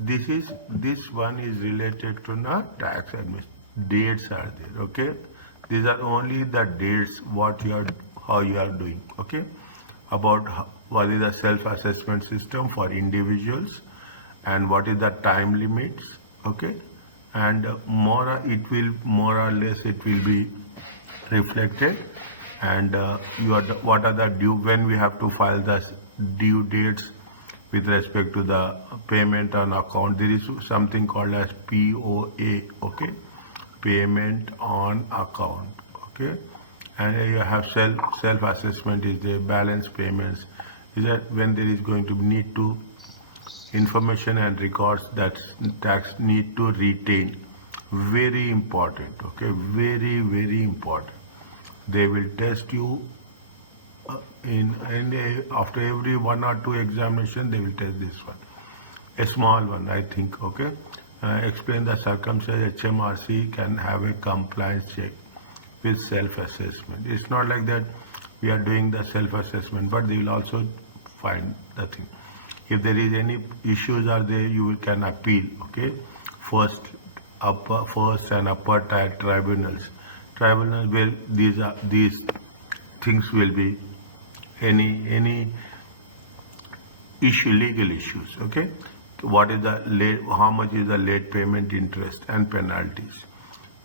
this one is related to the tax admission. Dates are there. Okay, these are only the dates what you are how you are doing. Okay, about what is the self-assessment system for individuals and what is the time limits. Okay, and it will more or less it will be reflected, and what are the due when we have to file the due dates with respect to the payment on account. There is something called as POA. Okay, payment on account. Okay, and you have self assessment is the balance payments. Is that when there is going to need to information and records that tax need to retain. Very important. Okay, very important. They will test you after every 1 or 2 examination. They will test this one, a small one, I think. Okay, explain the circumstances. HMRC can have a compliance check with self-assessment. It's not like that we are doing the self-assessment, but they will also find the thing. If there is any issues are there, you can appeal. Okay, first and upper tier tribunals where these things will be any legal issues. Okay, what is the how much is the late payment interest and penalties.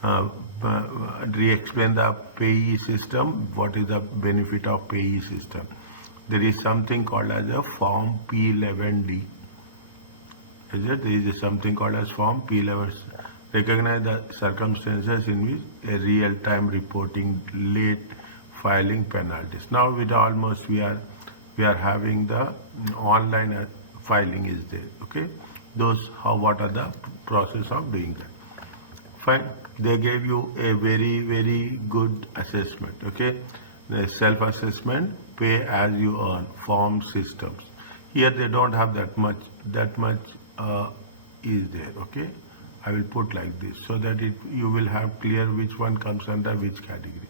Re-explain the payee system. What is the benefit of payee system? There is something called as a Form P11D. There is something called as Form P11. Recognize the circumstances in which a real-time reporting late filing penalties. Now with almost we are having the online filing is there. Okay, what are the process of doing that? Fine. They gave you a very good assessment. Okay, the self-assessment, pay as you earn, form systems. Here they don't have that much is there. Okay, I will put like this so that you will have clear which one comes under which category.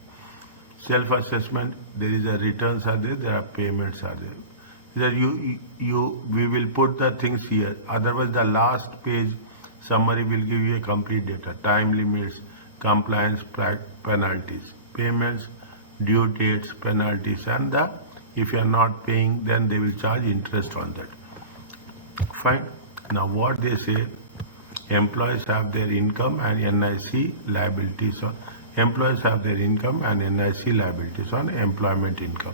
Self-assessment, there is a returns are there are payments are there. We will put the things here. Otherwise, the last page summary will give you a complete data, time limits, compliance penalties, payments, due dates, penalties, and if you are not paying, then they will charge interest on that. Fine. Now what they say, employees have their income and NIC liabilities on. Employees have their income and NIC liabilities on employment income.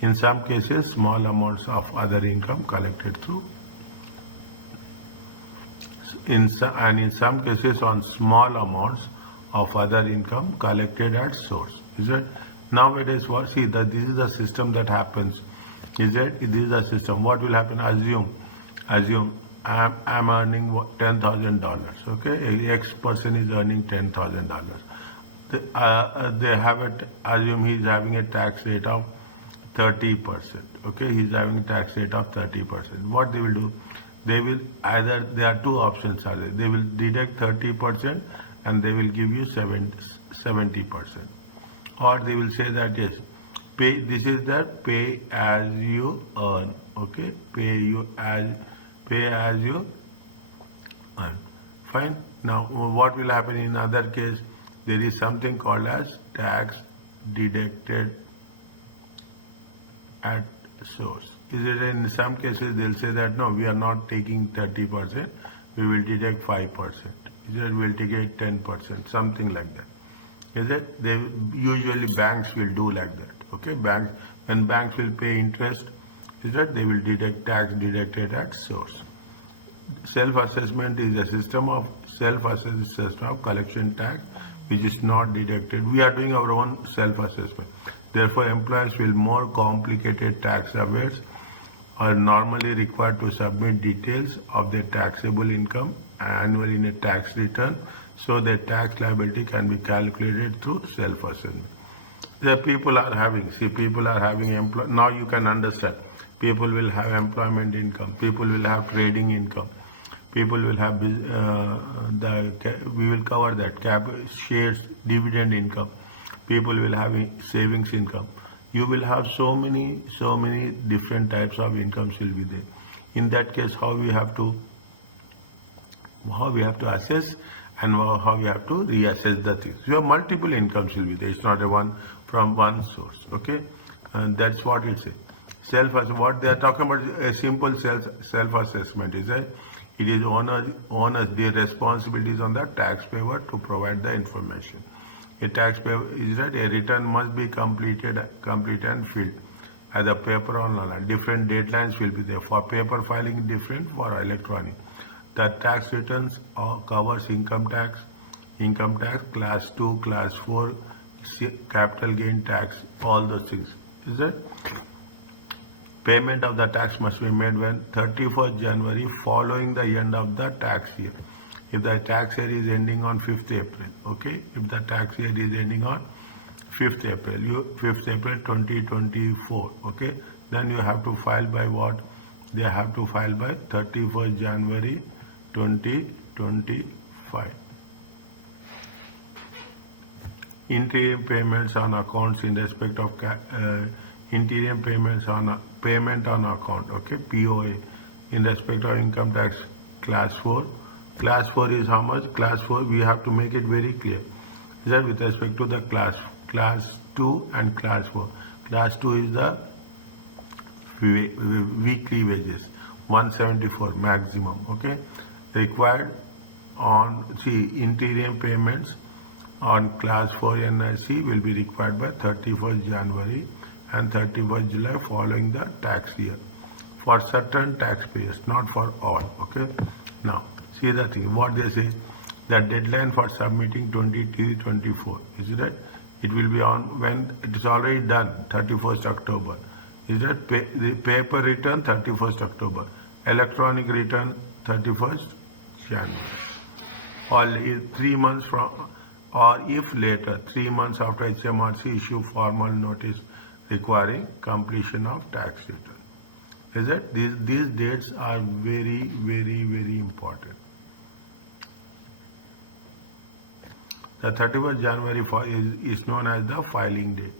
In some cases, small amounts of other income collected through. In some cases, on small amounts of other income collected at source. Is it? Nowadays, this is the system that happens. Is it? This is the system. What will happen? Assume I'm earning $10,000. Okay, X person is earning $10,000. They have it. Assume he is having a tax rate of 30%. Okay, he is having a tax rate of 30%. What they will do? They will either, there are two options are there. They will deduct 30% and they will give you 70%. Or they will say that yes, this is the pay as you earn. Okay, pay as you earn. Fine. Now what will happen in other case? There is something called as tax deducted at source. Is it in some cases they'll say that no, we are not taking 30%, we will deduct 5%. Is it will take 10%, something like that. Is it? They usually banks will do like that. Okay, when banks will pay interest, is that they will deduct tax deducted at source. Self-assessment is a system of collection tax which is not deducted. We are doing our own self-assessment. Therefore, employers will more complicated tax affairs are normally required to submit details of their taxable income annually in a tax return, so their tax liability can be calculated through self-assessment. The people are having now you can understand. People will have employment income. People will have trading income. People will have we will cover that shares, dividend income. People will have savings income. You will have so many different types of incomes will be there. In that case, how we have to how we have to assess and how we have to reassess the things. You have multiple incomes will be there. It's not a one from one source. Okay, and that's what it says. What they are talking about is a simple self-assessment. Is that it is owners the responsibilities on the taxpayer to provide the information. A taxpayer is that a return must be complete and filled as a paper or online. Different deadlines will be there. For paper filing, different for electronic. The tax returns covers income tax, class 2, class 4, capital gain tax, all those things. Is that? Payment of the tax must be made when 31st January following the end of the tax year. If the tax year is ending on 5th April, okay? If the tax year is ending on 5th April, 5th April 2024, okay? Then you have to file by what? They have to file by 31st January 2025. Interim payments on accounts in respect of interim payments on payment on account, okay, POA, in respect of income tax class 4. Class 4 is how much? Class 4, we have to make it very clear. Is that with respect to the class 2 and class 4. Class 2 is the weekly wages, 174 maximum, okay. Required on, interim payments on class 4 NIC will be required by 31st January and 31st July following the tax year for certain taxpayers, not for all, okay. Now, see the thing, what they say, the deadline for submitting 23-24, is that it will be on when it is already done, 31st October. Is that the paper return 31st October, electronic return 31st January. Or 3 months from, or if later, 3 months after HMRC issue formal notice requiring completion of tax return. Is that these dates are very, very, very important. The 31st January is known as the filing date,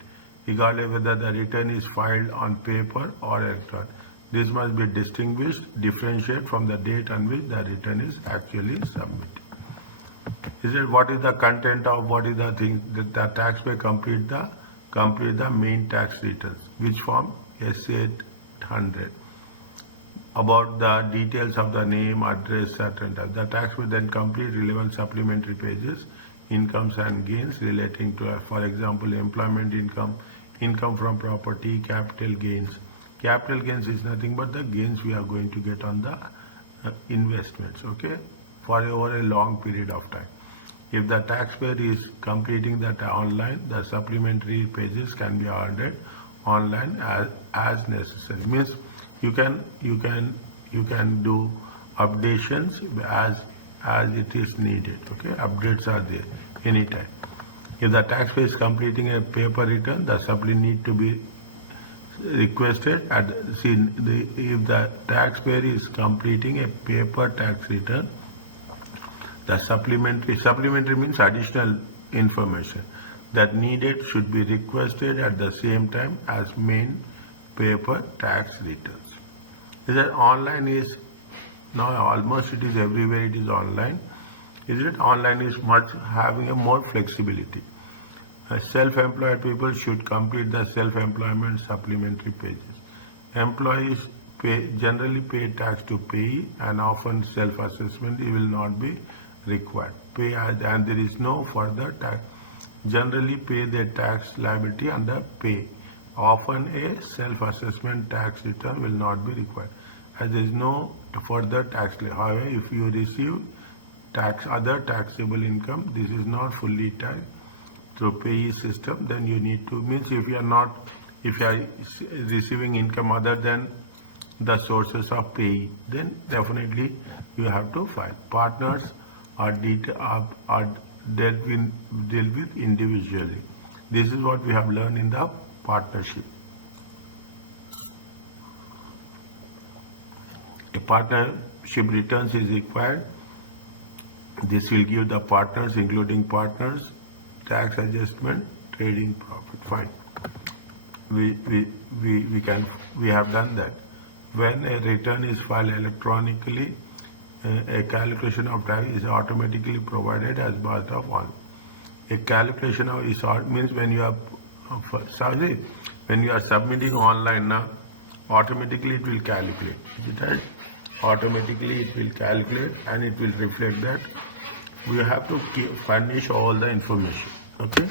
regardless whether the return is filed on paper or electronic. This must be differentiated from the date on which the return is actually submitted. Is it what is the content of what is the thing that the taxpayer complete the main tax returns, which form S800. About the details of the name, address, certain types. The taxpayer then complete relevant supplementary pages, incomes and gains relating to, for example, employment income, income from property, capital gains. Capital gains is nothing but the gains we are going to get on the investments, okay, for over a long period of time. If the taxpayer is completing that online, the supplementary pages can be ordered online as necessary. Means you can do updations as it is needed. Okay, updates are there anytime. If the taxpayer is completing a paper return, the supplement need to be requested if the taxpayer is completing a paper tax return, the supplementary means additional information that needed should be requested at the same time as main paper tax returns. Is that online is now almost it is everywhere, it is online. Is it online is much having a more flexibility. Self-employed people should complete the self-employment supplementary pages. Employees generally pay tax to payee, and often self-assessment will not be required. And there is no further tax. Generally pay their tax liability under pay. Often a self-assessment tax return will not be required, as there is no further tax. However, if you receive other taxable income, this is not fully taxed through payee system, then you need to, means if you are receiving income other than the sources of payee, then definitely you have to file. Partners are dealt with individually. This is what we have learned in the partnership. A partnership returns is required. This will give the partners, including partners, tax adjustment, trading profit. Fine. We have done that. When a return is filed electronically, a calculation of tax is automatically provided as part of all. A calculation of is means when you are when you are submitting online now, automatically it will calculate. Is it right? Automatically it will calculate and it will reflect that. We have to furnish all the information. Okay.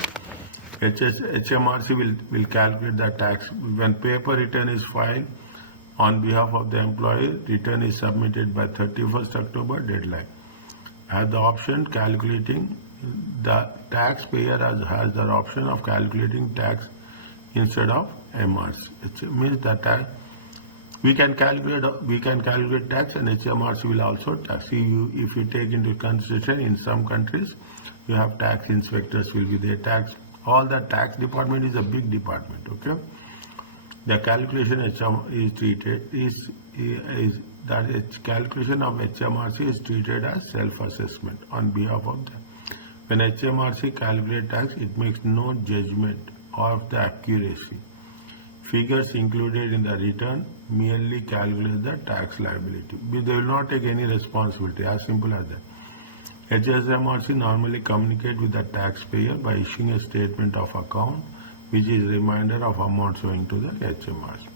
HMRC will calculate the tax. When paper return is filed on behalf of the employee, return is submitted by 31st October deadline. Has the option calculating, the taxpayer has the option of calculating tax instead of MRC. It means that we can calculate tax, and HMRC will also tax. If you take into consideration, in some countries you have tax inspectors will be there. All the tax department is a big department. Okay, the calculation is treated calculation of HMRC is treated as self-assessment on behalf of them. When HMRC calculates tax, it makes no judgment of the accuracy. Figures included in the return merely calculate the tax liability. They will not take any responsibility, as simple as that. HMRC normally communicate with the taxpayer by issuing a statement of account, which is a reminder of amount owing to the HMRC.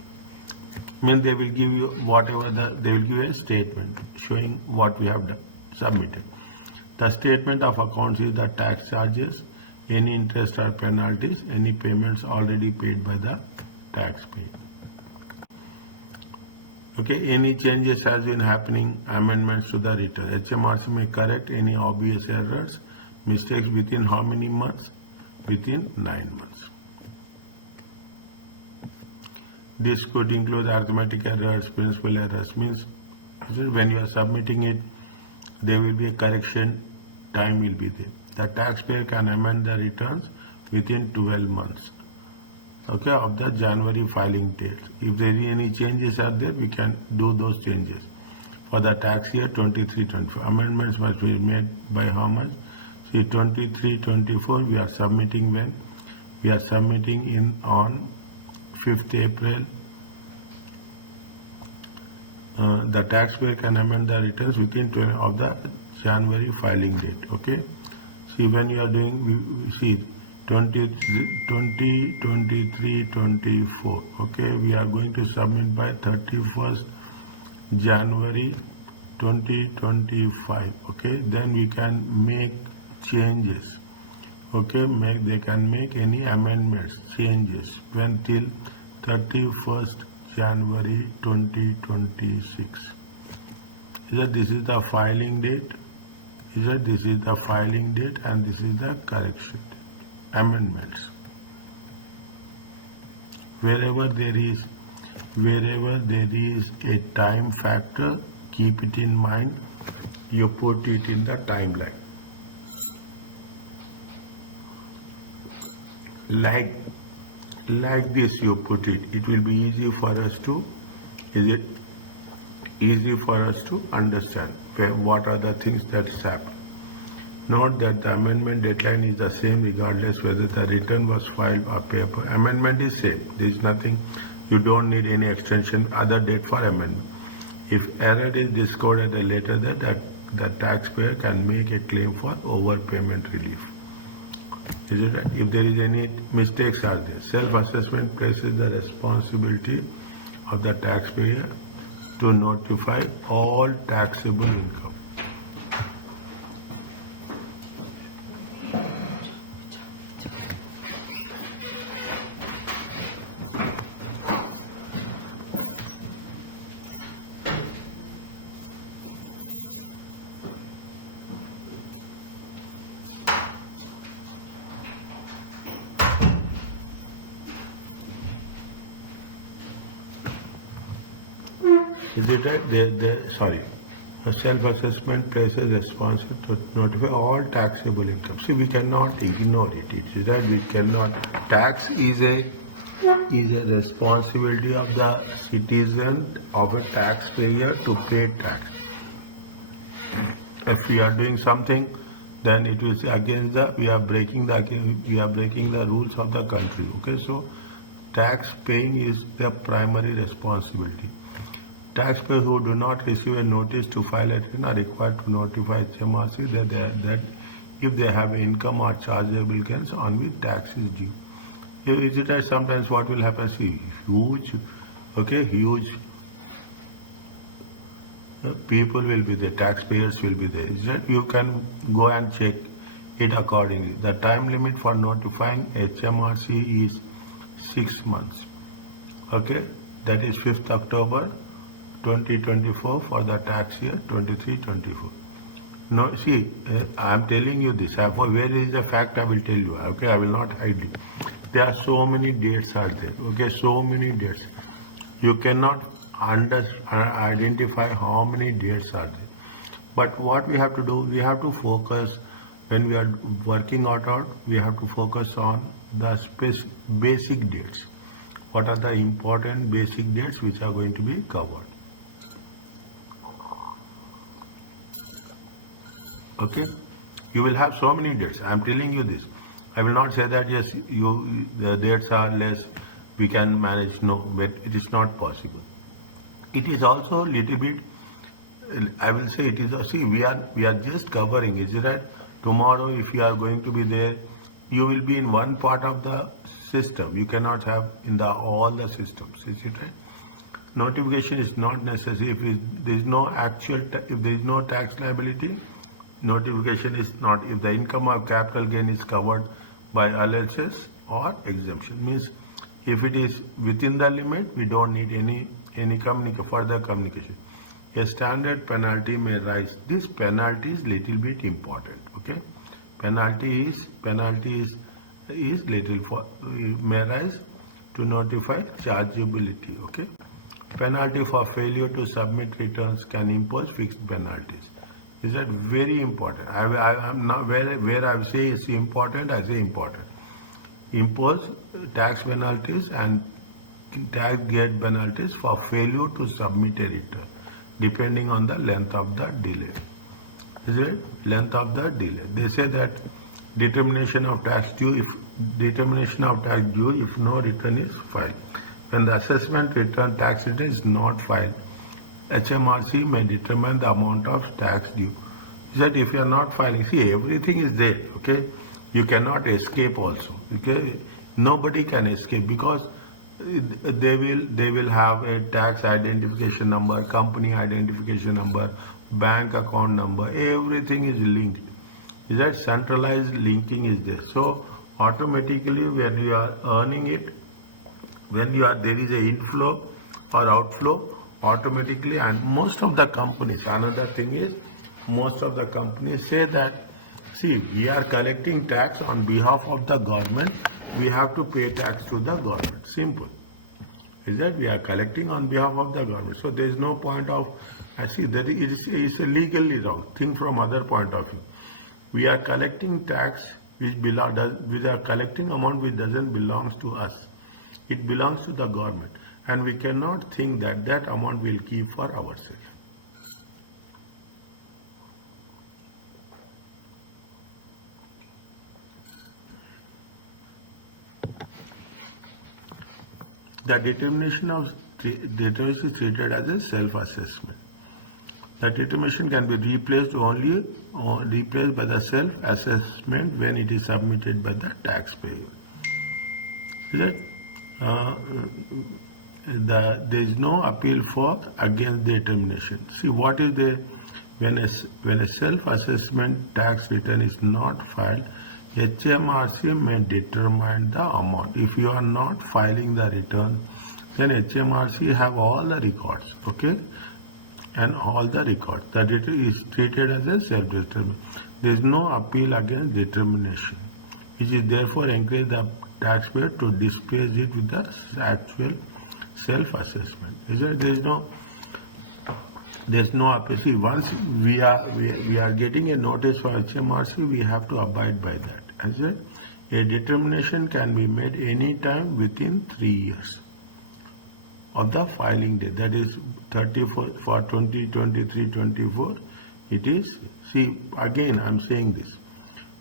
Means they will give you they will give you a statement showing what we have submitted. The statement of accounts is the tax charges, any interest or penalties, any payments already paid by the taxpayer. Okay, any changes has been happening, amendments to the return. HMRC may correct any obvious errors, mistakes within how many months? Within 9 months. This could include arithmetic errors, principal errors. Means when you are submitting it, there will be a correction, time will be there. The taxpayer can amend the returns within 12 months. Okay, of the January filing date. If there is any changes are there, we can do those changes. For the tax year 23-24, amendments must be made by how much? See, 23-24 we are submitting when? We are submitting on 5th April. The taxpayer can amend the returns within 12 of the January filing date. Okay. See, when you are doing, see 23, 24. Okay, we are going to submit by 31st January 2025. Okay, then we can make changes. Okay, they can make any amendments, changes when till 31st January 2026. This is the filing date. This is the filing date and this is the correction date. Amendments. Wherever there is a time factor, keep it in mind. You put it in the timeline. Like this you put it. It will be easy for us to. Is it easy for us to understand what are the things that is happening? Note that the amendment deadline is the same regardless whether the return was filed or paper. Amendment is same. There is nothing. You don't need any extension other date for amendment. If error is discovered at a later date, the taxpayer can make a claim for overpayment relief. Is it right? If there is any mistakes are there, self-assessment places the responsibility of the taxpayer to notify all taxable income. Is it right? Sorry. A self-assessment places responsibility to notify all taxable income. See, we cannot ignore it. It is that we cannot. Tax is a responsibility of the citizen, of a taxpayer to pay tax. If we are doing something, then it will say against we are breaking the rules of the country. Okay, so tax paying is the primary responsibility. Taxpayers who do not receive a notice to file a return are required to notify HMRC that if they have income or chargeable gains on which tax is due. Is it that sometimes what will happen? See, huge people will be there, taxpayers will be there. Is that you can go and check it accordingly. The time limit for notifying HMRC is 6 months. Okay, that is 5th October 2024 for the tax year 23-24. No, see, I am telling you this. Where is the fact? I will tell you. Okay, I will not hide you. There are so many dates are there. Okay, so many dates. You cannot identify how many dates are there. But what we have to do, we have to focus when we are working out. We have to focus on the basic dates. What are the important basic dates which are going to be covered? Okay, you will have so many dates. I am telling you this. I will not say that yes, the dates are less, we can manage. No, but it is not possible. It is also little bit. I will say it is. See, we are just covering. Is it right? Tomorrow, if you are going to be there, you will be in one part of the system. You cannot have in all the systems. Is it right? Notification is not necessary if there is no if there is no tax liability. Notification is not if the income or capital gain is covered by LHS or exemption. Means if it is within the limit, we don't need any further communication. A standard penalty may rise. This penalty is little bit important. Okay, penalty is little may rise to notify chargeability. Okay, penalty for failure to submit returns can impose fixed penalties. Is that very important? I am not where I say it's important. I say important. Impose tax penalties and tax gate penalties for failure to submit a return, depending on the length of the delay. Is it length of the delay? They say that determination of tax due if no return is filed. When the assessment return tax return is not filed, HMRC may determine the amount of tax due. Is that if you are not filing, see, everything is there. Okay, you cannot escape also. Okay, nobody can escape because they will have a tax identification number, company identification number, bank account number. Everything is linked. Is that centralized linking is there? So automatically when you are earning it, there is a inflow or outflow automatically. And most of the companies, another thing is, most of the companies say that, see, we are collecting tax on behalf of the government, we have to pay tax to the government. Simple. Is that we are collecting on behalf of the government. So there is no point of, I see that it is a legally wrong. Think from other point of view. We are collecting tax we are collecting amount which doesn't belongs to us. It belongs to the government. And we cannot think that that amount we'll keep for ourselves. The determination is treated as a self-assessment. The determination can be replaced by the self-assessment when it is submitted by the taxpayer. Is it? There is no appeal against the determination. See, what is there when a self-assessment tax return is not filed? HMRC may determine the amount. If you are not filing the return, then HMRC have all the records, okay? And all the records. The return is treated as a self-determination. There is no appeal against determination, which is therefore encourage the taxpayer to displace it with the actual self-assessment. There's no appeal. See, once we are getting a notice from HMRC, we have to abide by that. As a determination can be made any time within 3 years of the filing date. That is 34 for 2023-24. It is, see, again I'm saying this,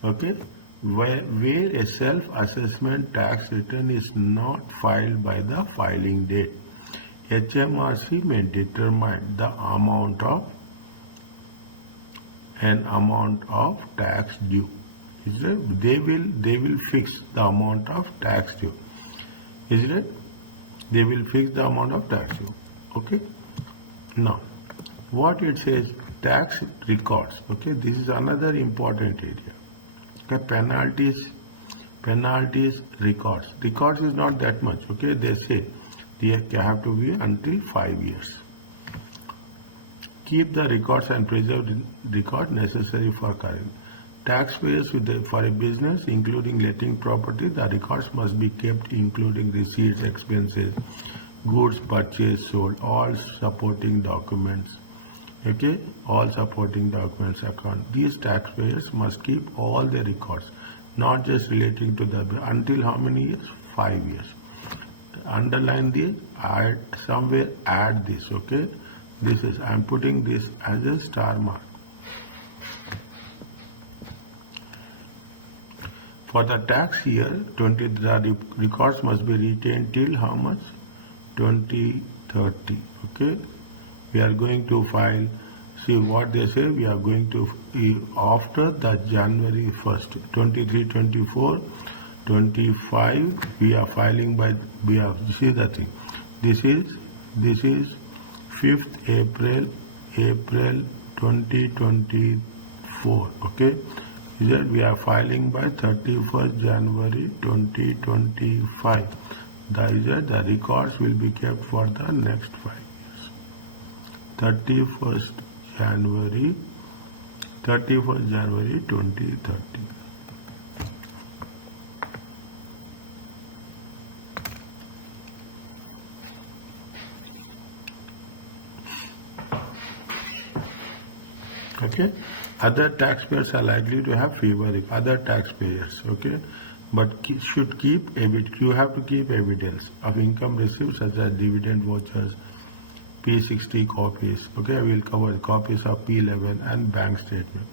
okay, where a self-assessment tax return is not filed by the filing date, HMRC may determine the amount of tax due. Is it? They will fix the amount of tax due. Is it? They will fix the amount of tax due. Okay. Now, what it says, tax records. Okay, this is another important area. Okay, penalties, records. Records is not that much. Okay, they say they have to be until 5 years. Keep the records and preserve records necessary for current. Taxpayers for a business, including letting property, the records must be kept, including receipts, expenses, goods purchased, sold, all supporting documents. Okay, all supporting documents account. These taxpayers must keep all the records, not just relating to the until how many years? 5 years. Underline this, somewhere add this. Okay, this is, I am putting this as a star mark. For the tax year, the records must be retained till how much? 2030. Okay, we are going to file. See what they say. We are going to after the January 1st, 23, 24, 25. We are filing by. We have see the thing. This is 5th April 2024. Okay. Is that we are filing by 31st January 2025. The records will be kept for the next 5 years. 31st January 2030. Okay. Other taxpayers are likely to have fewer other taxpayers. Okay, but should keep evidence. You have to keep evidence of income received, such as dividend vouchers, P60 copies. Okay, I will cover copies of P11 and bank statement.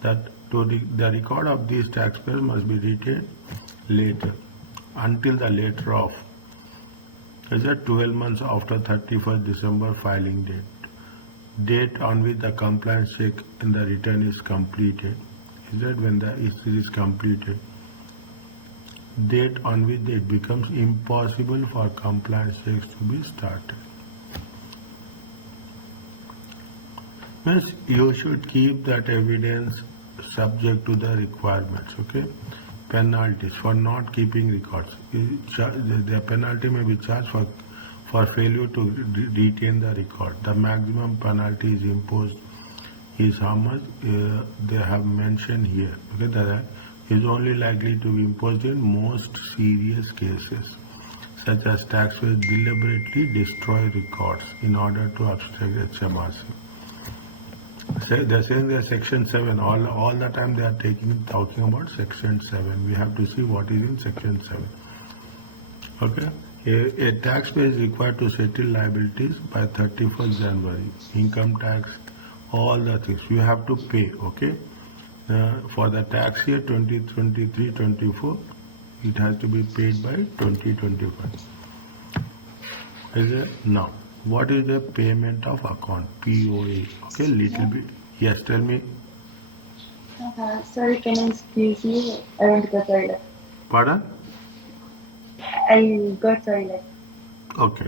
The record of these taxpayers must be retained later, until the later of. Is that 12 months after 31st December filing date. Date on which the compliance check in the return is completed. Is that when the it is completed? Date on which it becomes impossible for compliance checks to be started. Means you should keep that evidence subject to the requirements. Okay. Penalties for not keeping records. The penalty may be charged for failure to retain the record. The maximum penalty is imposed is how much they have mentioned here. Okay, that is only likely to be imposed in most serious cases, such as taxpayers deliberately destroy records in order to obstruct HMRC. They are saying they are Section 7. All the time they are talking about Section 7. We have to see what is in Section 7. Okay. A taxpayer is required to settle liabilities by 31st January. Income tax, all the things you have to pay. Okay, for the tax year 2023-24, it has to be paid by 2025. Is it now? What is the payment of account? POA. Okay, little bit. Yes, tell me. Sorry, can I excuse you? I want to go toilet. Pardon? I go toilet. Okay.